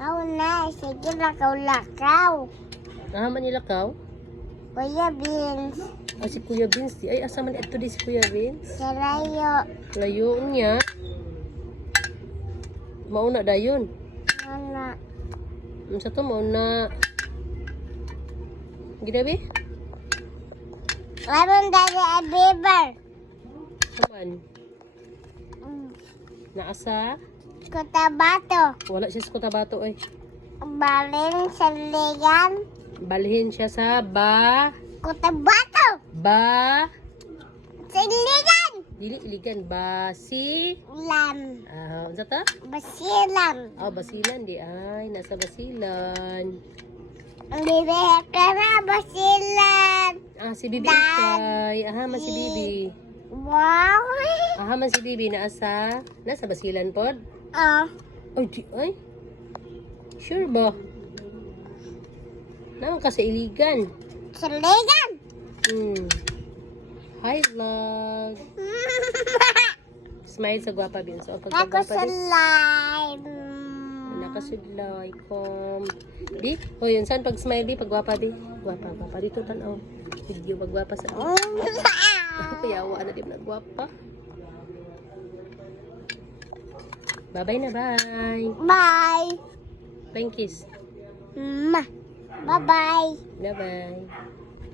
Ako na, sige lakaw-lakaw. Nahaman nila kaw? Kuya Beans, Si Kuya Vince. Ay, asa man ito di si Kuya Vince? sarayo, Layo niya. Mauna dayon. ano, Sa to mauna. Gidabi? karon dali ay beaver. Saman. Naasa? Kutabato, Wala siya sa Cotabato eh. balin sa ligan, Balhin siya sa kutabato, sa ligan, dili iligan lam, sa ta? basilan. Basilan di ay nasa Basilan. Bibihit ka na, basilan. Si Bibi ikay. Man si Bibi. Wow. Man si Bibi nasa Basilan pod. Ay, ay. Sure ba? Naman ka sa iligan. Sa ligan. Hi vlog. Smile sa gwapa bin. So pag Ako gwapa sa din. live. Nakasudlay kom. Di? O yun, saan pag smile di? Pag gwapa di? Gwapa. Dito tanaw. Video pag gwapa sa Payawa na di na gwapa. Bye-bye na, bye. Bye. Flying kiss. Bye-bye. Bye-bye.